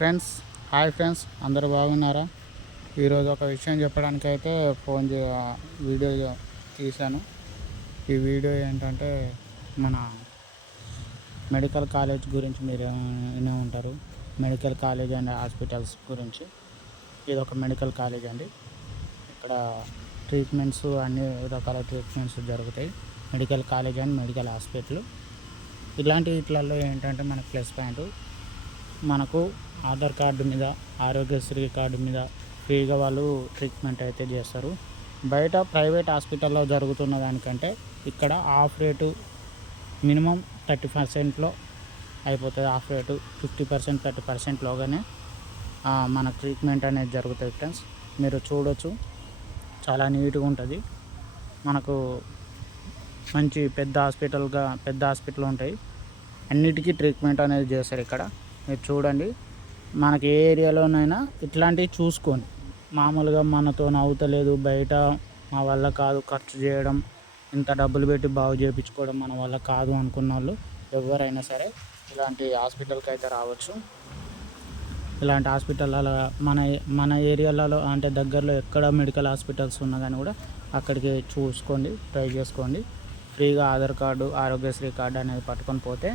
Friends hi friends, అందరూ బాగున్నారా? ఈరోజు ఒక విషయం చెప్పడానికైతే వీడియో తీశాను. ఈ వీడియో ఏంటంటే మన మెడికల్ కాలేజ్ గురించి మీరు వినే ఉంటారు. మెడికల్ కాలేజ్ అండ్ హాస్పిటల్స్ గురించి. ఇది ఒక మెడికల్ కాలేజ్ అండి. ఇక్కడ ట్రీట్మెంట్స్, అన్ని రకాల ట్రీట్మెంట్స్ జరుగుతాయి. Medical college and medical hospital. ఇలాంటి వీటిలలో ఏంటంటే మనకు ప్లస్ పాయింట్, మనకు ఆధార్ కార్డు మీద, ఆరోగ్యశ్రీ కార్డు మీద ఫ్రీగా వాళ్ళు ట్రీట్మెంట్ అయితే చేస్తారు. బయట ప్రైవేట్ హాస్పిటల్లో జరుగుతున్న దానికంటే ఇక్కడ ఆఫ్ రేటు మినిమం 30%లో అయిపోతుంది. ఆఫ్ రేటు 50%, 30%లోగానే మన ట్రీట్మెంట్ అనేది జరుగుతుంది ఫ్రెండ్స్. మీరు చూడొచ్చు, చాలా నీట్గా ఉంటుంది. మనకు మంచి పెద్ద హాస్పిటల్ ఉంటాయి. అన్నిటికీ ట్రీట్మెంట్ అనేది చేస్తారు ఇక్కడ. మీరు చూడండి, మనకి ఏ ఏరియాలోనైనా ఇట్లాంటివి చూసుకోండి. మామూలుగా మనతో అవుతలేదు, బయట మా వల్ల కాదు ఖర్చు చేయడం, ఇంత డబ్బులు పెట్టి బాగు చేయించుకోవడం మన వల్ల కాదు అనుకున్న వాళ్ళు ఎవరైనా సరే ఇలాంటి హాస్పిటల్కి అయితే రావచ్చు. ఇలాంటి హాస్పిటల్లో మన ఏరియాలలో అంటే దగ్గరలో ఎక్కడ మెడికల్ హాస్పిటల్స్ ఉన్నా కానీ కూడా అక్కడికి చూసుకోండి, ట్రై చేసుకోండి. ఫ్రీగా ఆధార్ కార్డు, ఆరోగ్యశ్రీ కార్డు అనేది పట్టుకొని పోతే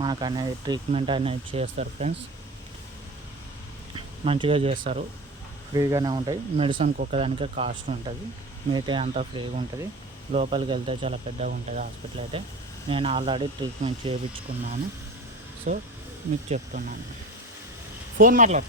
మనకు అనేది ట్రీట్మెంట్ అనేది చేస్తారు ఫ్రెండ్స్. మంచిగా చేస్తారు, ఫ్రీగానే ఉంటాయి. మెడిసిన్కి ఒక్కదానికే కాస్ట్ ఉంటుంది, మిగతా అంతా ఫ్రీగా ఉంటుంది. లోపలికి వెళ్తే చాలా పెద్దగా ఉంటుంది హాస్పిటల్ అయితే. నేను ఆల్రెడీ ట్రీట్మెంట్ చేయించుకున్నాను, సో మీకు చెప్తున్నాను. ఫోన్ మాట్లాడు.